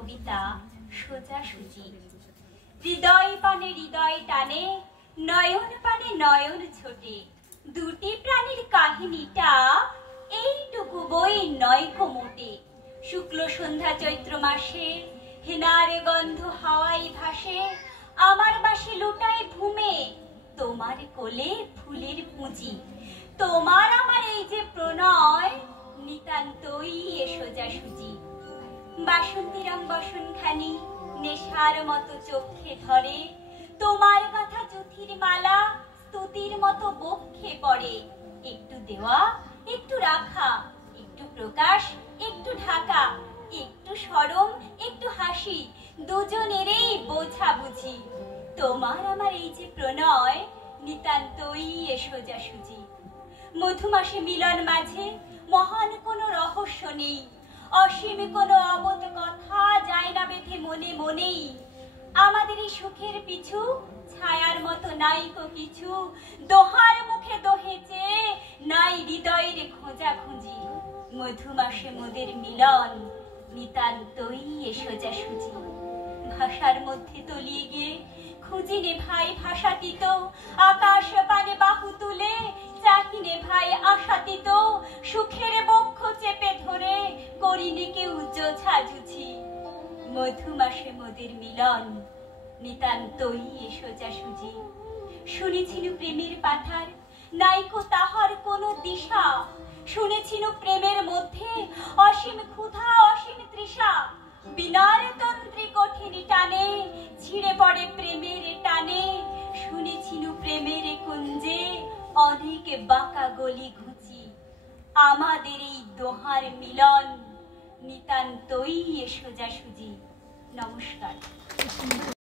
কবিতা সোজাসুজি। হৃদয় পানে হৃদয় টানে, নয়ন পানে নয়ন ছোটে, দুটি প্রাণীর কাহিনীটা এইটুকু বই নয় মোটে। শুক্ল সন্ধ্যা চৈত্র মাসে হেনারে গন্ধ হাওয়াই ভাসে, আমার বাসে লুটায় ঘুমে তোমার কোলে ফুলের পুঁজি। তোমার আমার এই যে প্রণয় নিতান্তই এ সোজাসুজি। বাসন্তী রং বসনখানি নেশার মতো চোখে ধরে, তোমার কথা চুথির মালা স্তুতির মতো বক্ষে পড়ে। একটু দেওয়া একটু রাখা, একটু প্রকাশ একটু ঢাকা, একটু শরম একটু হাসি, দুজনেরই বোঝা বুঝি। তোমার আমার এই যে প্রণয় নিতান্তই এ সোজাসুজি। মধুমাসে মিলন মাঝে মহান কোনো রহস্য নেই, অসীম কোনো অবোধ কথা যায় না বেঁধে মনে মনেই। আমাদের এই সুখের পিছু ছায়ার মতো নাইকো কিছু, দোহার মুখে দোহেছে নাই হৃদয়ের খোঁজা খুঁজি। মধুমাসে মোদের মিলন নিতান্তই এ সোজাসুজি। ভাষার মধ্যে তলিয়ে গিয়ে খুঁজিনে ভাই ভাষাতীত, আকাশ পানে বাহু তুলে চাহিনে ভাই আশাতীত, সুখের বক্ষ চেপে ধরে করিনি কেউ জোছাজুছি। মধুমাসে মোদের মিলন নিতান্তই এ সোজাসুজি। শুনেছিনু প্রেমের পাথার নাইকো তাহার কোনো দিশা, শুনেছিনু প্রেমের মধ্যে অসীম ক্ষুধা অসীম তৃষা। বিনার তন্ত্রী কঠিন টানে ছিঁড়ে পড়ে প্রেমের টানে, শুনেছিনু প্রেমের কুঞ্জে অনেক বাঁকা গলি ঘুচি। আমাদের এই দোহার মিলন নিতান্তই এ সোজাসুজি। নমস্কার।